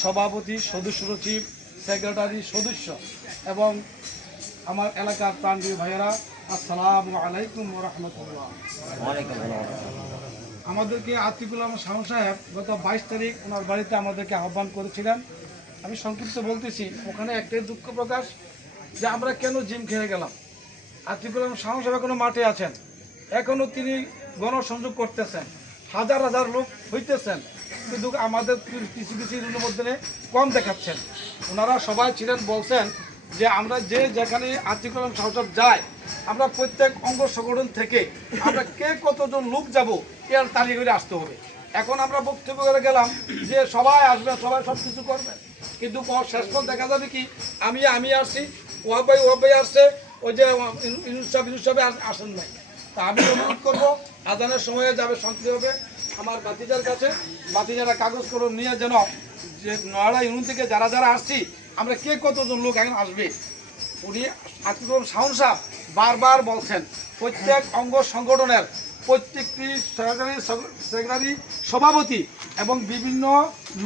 সভাপতি, সদস্য সচিব, সেক্রেটারি, সদস্য এবং আমার এলাকার প্রাণপ্রিয় ভাইয়েরা, আসসালামু আলাইকুম ওয়া রাহমাতুল্লাহ। আমাদেরকে আতিকুল আহমদ শাহ সাহেব গত 22 তারিখ ওনার বাড়িতে আমাদেরকে আহ্বান করেছিলেন। আমি সংক্ষিপ্ত বলতেছি, ওখানে একটাই দুঃখ প্রকাশ যে আমরা কেন জিম খেয়ে গেলাম। আতিকুল আহমদ শাহ সাহেব এখনো মাঠে আছেন, এখনো তিনি গণসংযোগ করতেছেন, হাজার হাজার লোক হইতেছেন, কিন্তু আমাদের কিছু কিছু মধ্যে কম দেখাচ্ছেন। ওনারা সবাই ছিলেন, বলছেন যে আমরা যে যেখানে আতিকুল আহমদ শাহ সাহেব যায়, আমরা প্রত্যেক অঙ্গ সংগঠন থেকে আমরা কে কতজন লোক যাব এর তালিকা করে আসতে হবে। এখন আমরা বক্তব্য করে গেলাম যে সবাই আসবে, সবাই সব কিছু করবে, কিন্তু শেষ পর দেখা যাবে কি আমি আসছি, ওয়াব ভাই আসছে, ওই যে ইউনুস সাহেব আসেন নাই। তা আমি অনুরোধ করবো, আজানের সময়ে যাবে শান্তি হবে আমার বাতিজার কাছে, বাতিজারা কাগজ কলম নিয়ে যেন যে নয়ডা ইউনিয়ন থেকে যারা যারা আসছি আমরা কে কতজন লোক এখন আসবে। উনি আতিকুল শাহ সাহেব বারবার বলছেন প্রত্যেক অঙ্গ সংগঠনের প্রত্যেকটি সেক্রেটারি, সভাপতি এবং বিভিন্ন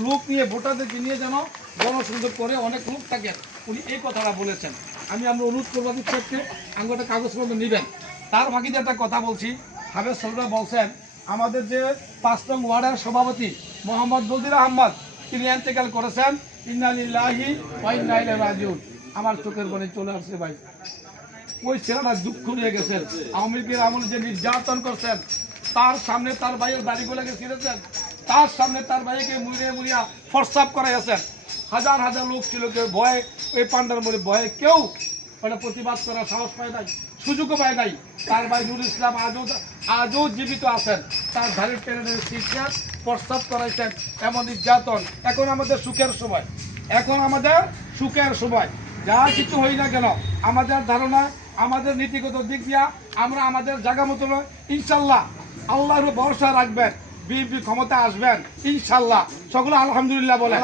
লোক নিয়ে ভোটারদেরকে নিয়ে যেন গণসংযোগ করে অনেক লোক থাকেন, উনি এই কথাটা বলেছেন। আমরা অনুরোধ করবো দিচ্ছি আঙ্গটা কাগজপত্র নেবেন। তার বাকিতে একটা কথা বলছি, হাফেজ সরদার বলছেন আমাদের যে 5 নং ওয়ার্ডের সভাপতি মোহাম্মদ বদির আহমদ তিনি ইন্তেকাল করেছেন, ইন্না লিল্লাহি ওয়া ইন্না ইলাইহি রাজিউন। আমার চোখের পানি চলে আসছে ভাই। ওই ছেলেটা দুঃখ নিয়ে গেছেন, আওয়ামী লীগের আমলে যে নির্যাতন করছেন, তার সামনে তার ভাইয়ের দাড়িগুলোকে ছিঁড়েছেন, তার সামনে তার ভাইকে মুড়িয়া ফরসাপ করাইয়াছেন। হাজার হাজার লোক ছিল, কেউ ভয়ে ওই পান্ডার মধ্যে ভয়ে কেউ ওটা প্রতিবাদ করার সাহস পায় নাই, সুযোগও পায় নাই। তার ভাই নুরুল ইসলাম আজও জীবিত আছেন, তার ধারের ট্রেনের শিক্ষা প্রস্তাব করাইছেন, এমন নির্যাতন। এখন আমাদের সুখের সময়, এখন আমাদের সুখের সময়। যা কিছু হই না কেন আমাদের ধারণা, আমাদের নীতিগত দিক দিয়া আমরা আমাদের জায়গা মতো ইনশাল্লাহ আল্লাহর ভরসা রাখবেন, বিএনপি ক্ষমতা আসবেন ইনশাল্লাহ। সকলে আলহামদুলিল্লাহ বলে।